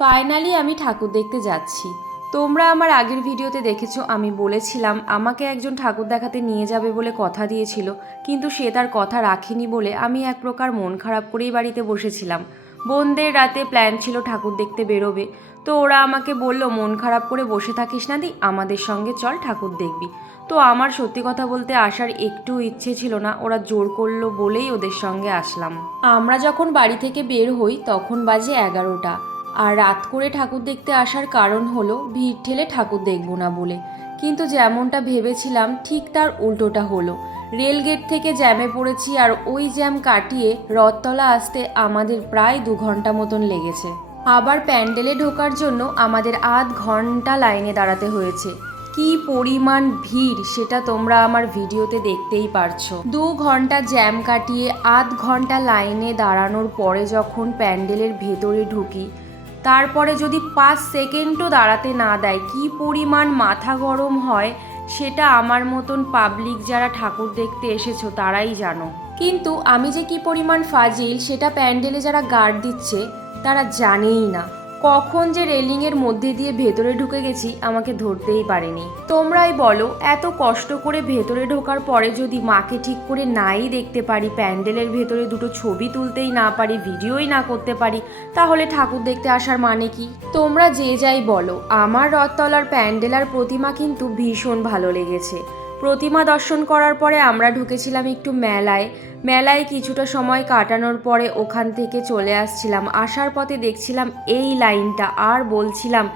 Finally আমি ঠাকুর দেখতে যাচ্ছি। তোমরা আমার আগের ভিডিওতে দেখেছো আমি বলেছিলাম আমাকে একজন ঠাকুর দেখাতে নিয়ে যাবে বলে কথা দিয়েছিল, কিন্তু সে তার কথা রাখেনি বলে আমি এক প্রকার মন খারাপ করেই বাড়িতে বসেছিলাম। বোনদের রাতে প্ল্যান ছিল ঠাকুর দেখতে বেরোবে, তো ওরা আমাকে বলল মন খারাপ করে বসে থাকিস না দি, আমাদের সঙ্গে চল ঠাকুর দেখবি। তো আমার সত্যি কথা বলতে আসার একটু ইচ্ছে ছিল না, ওরা জোর করলো বলেই ওদের সঙ্গে আসলাম। আমরা যখন বাড়ি থেকে বের হই তখন বাজে 11টা। আর রাত করে ঠাকুর দেখতে আসার কারণ হলো ভিড় ঠেলে ঠাকুর দেখব না বলে। কিন্তু যেমনটা ভেবেছিলাম ঠিক তার উল্টোটা হলো। রেলগেট থেকে জ্যামে পড়েছি, আর ওই জ্যাম কাটিয়ে রথতলা আসতে আমাদের প্রায় 2 ঘন্টা মতন লেগেছে। আবার প্যান্ডেলে ঢোকার জন্য আমাদের আধ ঘন্টা লাইনে দাঁড়াতে হয়েছে। কি পরিমাণ ভিড় সেটা তোমরা আমার ভিডিওতে দেখতেই পারছো। 2 ঘন্টা জ্যাম কাটিয়ে আধ ঘন্টা লাইনে দাঁড়ানোর পরে যখন প্যান্ডেলের ভেতরে ঢুকি, তারপরে যদি 5 সেকেন্ডও দাঁড়াতে না দেয় কি পরিমাণ মাথা গরম হয় সেটা আমার মতন পাবলিক যারা ঠাকুর দেখতে এসেছো তারাই জানো। কিন্তু আমি যে কি পরিমাণ ফাজিল সেটা প্যান্ডেলে যারা গার্ড দিচ্ছে তারা জানেই না। কখন যে রেলিংয়ের মধ্যে দিয়ে ভেতরে ঢুকে গেছি আমাকে ধরতেই পারেনি। তোমরাই বলো, এত কষ্ট করে ভেতরে ঢোকার পরে যদি মাকে ঠিক করে নাই দেখতে পারি, প্যান্ডেলের ভেতরে দুটো ছবি তুলতেই না পারি, ভিডিওই না করতে পারি, তাহলে ঠাকুর দেখতে আসার মানে কি? তোমরা যে যাই বলো, আমার রথতলার প্যান্ডেল আর প্রতিমা কিন্তু ভীষণ ভালো লেগেছে। প্রতিমা দর্শন করার পরে আমরা ঢুকেছিলাম একটু মেলায় কিছুটা সময় কাটানোর পরে ওখান থেকে চলে আসছিলাম। আসার পথে দেখছিলাম এই লাইনটা, আর বলছিলাম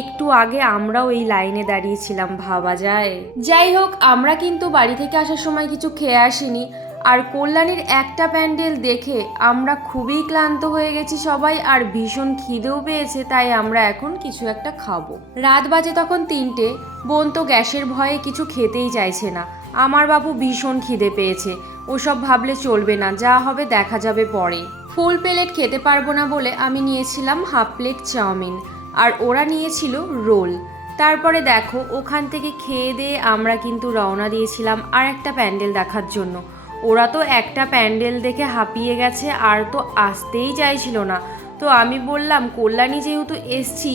একটু আগে আমরাও এই লাইনে দাঁড়িয়েছিলাম, ভাবা যায়। যাই হোক, আমরা কিন্তু বাড়ি থেকে আসার সময় কিছু খেয়ে আসিনি। আর কল্যাণীর একটা প্যান্ডেল দেখে আমরা খুবই ক্লান্ত হয়ে গেছি সবাই, আর ভীষণ খিদেও পেয়েছে, তাই আমরা এখন কিছু একটা খাবো। রাত বাজে তখন 3টে। বোন তো গ্যাসের ভয়ে কিছু খেতেই চাইছে না। আমার বাবু ভীষণ খিদে পেয়েছে, ওসব ভাবলে চলবে না, যা হবে দেখা যাবে পরে। ফুল প্লেট খেতে পারবো না বলে আমি নিয়েছিলাম হাফ প্লেট চাউমিন, আর ওরা নিয়েছিল রোল। তারপরে দেখো ওখান থেকে খেয়ে দিয়ে আমরা কিন্তু রওনা দিয়েছিলাম আর একটা প্যান্ডেল দেখার জন্য। ওরা তো একটা প্যান্ডেল দেখে হাঁপিয়ে গেছে, আর তো আসতেই চাইছিল না। তো আমি বললাম কল্যাণী যেহেতু এসছি,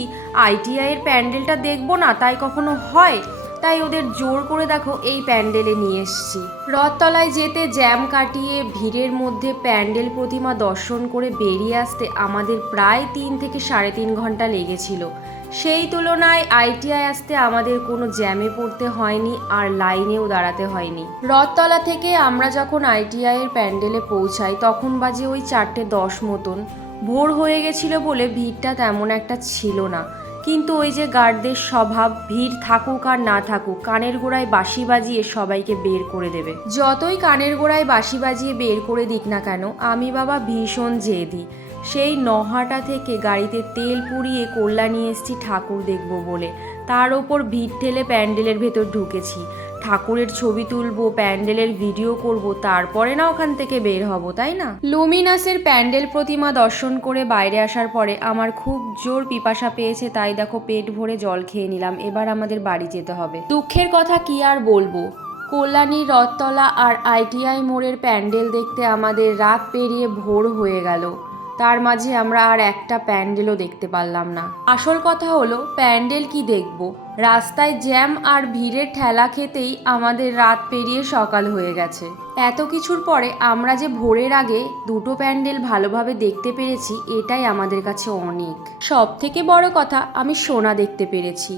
আইটিআইয়ের প্যান্ডেলটা দেখবো না তাই কখনো হয়? তাই ওদের জোর করে দেখো এই প্যান্ডেলে নিয়ে এসছি। রথতলায় যেতে জ্যাম কাটিয়ে ভিড়ের মধ্যে প্যান্ডেল প্রতিমা দর্শন করে বেরিয়ে আসতে আমাদের প্রায় 3 থেকে 3.5 ঘন্টা লেগেছিল। সেই তুলনায় আইটিআই আসতে আমাদের কোনো জ্যামে পড়তে হয়নি, আর লাইনেও দাঁড়াতে হয়নি। রথতলা থেকে আমরা যখন আইটিআইয়ের প্যান্ডেলে পৌঁছাই তখন বাজে ওই 4:10 মতন। ভোর হয়ে গেছিল বলে ভিড়টা তেমন একটা ছিল না, কিন্তু ওই যে গার্ডদের স্বভাব, ভিড় থাকুক আর না থাকুক কানের গোড়ায় বাঁশি বাজিয়ে সবাইকে বের করে দেবে। যতই কানের গোড়ায় বাঁশি বাজিয়ে বের করে দিক না কেন, আমি বাবা ভীষণ জেদি। সেই নহাটা থেকে গাড়িতে তেল পুড়িয়ে কল্যাণী এসছি ঠাকুর দেখব বলে, তার ওপর ভিড় ঠেলে প্যান্ডেলের ভেতর ঢুকেছি। ঠাকুরের ছবি তুলবো, প্যান্ডেলের ভিডিও করব, তারপরে না ওখান থেকে বের হব, তাই না? লুমিনাসের প্যান্ডেল প্রতিমা দর্শন করে বাইরে আসার পরে আমার খুব জোর পিপাসা পেয়েছে, তাই দেখো পেট ভরে জল খেয়ে নিলাম। এবার আমাদের বাড়ি যেতে হবে। দুঃখের কথা কি আর বলবো, কল্যাণী, রথতলা আর আইটিআই মোড়ের প্যান্ডেল দেখতে আমাদের রাত পেরিয়ে ভোর হয়ে গেল। তার মাঝে আমরা আর একটা প্যান্ডেলও দেখতে পারলাম না। আসল কথা হলো প্যান্ডেল কি দেখব, রাস্তায় জ্যাম আর ভিড়ের ঠেলা খেতেই আমাদের রাত পেরিয়ে সকাল হয়ে গেছে। এত কিছুর পরে আমরা যে ভোরের আগে 2টো প্যান্ডেল ভালোভাবে দেখতে পেরেছি এটাই আমাদের কাছে অনেক। সব থেকে বড় কথা, আমি সোনা দেখতে পেরেছি।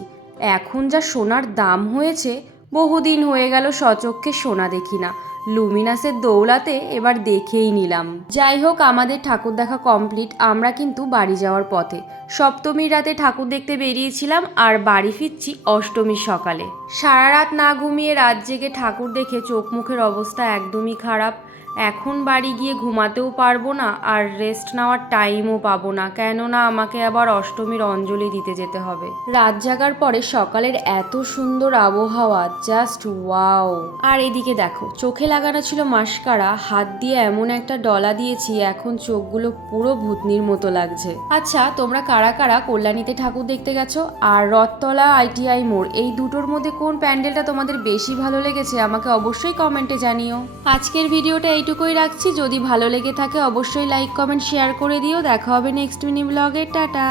এখন যা সোনার দাম হয়েছে, বহুদিন হয়ে গেল সচক্ষে সোনা দেখি না। লুমিনাসের দৌলাতে এবার দেখেই নিলাম। যাই হোক, আমাদের ঠাকুর দেখা কমপ্লিট। আমরা কিন্তু বাড়ি যাওয়ার পথে। সপ্তমীর রাতে ঠাকুর দেখতে বেরিয়েছিলাম, আর বাড়ি ফিরছি অষ্টমীর সকালে। সারা রাত না ঘুমিয়ে রাত জেগে ঠাকুর দেখে চোখ মুখের অবস্থা একদমই খারাপ। এখন বাড়ি গিয়ে ঘুমাতেও পারবো না, আর রেস্ট নেওয়ার টাইমও পাবো না, কেননা আমাকে আবার অষ্টমীর অঞ্জলি দিতে যেতে হবে। রাত জাগার পরে সকালের এত সুন্দর আবহাওয়া, জাস্ট ওয়াও। আর এদিকে দেখো, চোখে লাগানো ছিল মাস্কারা, হাত দিয়ে এমন একটা ডলা দিয়েছি, এখন চোখগুলো পুরো ভূতনির মতো লাগছে। আচ্ছা, তোমরা কারা কারা কল্যাণীতে ঠাকুর দেখতে গেছো, আর রথতলা, আইটিআই মোড়, এই দুটোর মধ্যে কোন প্যান্ডেলটা তোমাদের বেশি ভালো লেগেছে আমাকে অবশ্যই কমেন্টে জানিও। আজকের ভিডিওটা এইটুকুই রাখছি। যদি ভালো লেগে থাকে অবশ্যই লাইক, কমেন্ট, শেয়ার করে দিও। দেখা হবে নেক্সট মিনি ব্লগে। টাটা।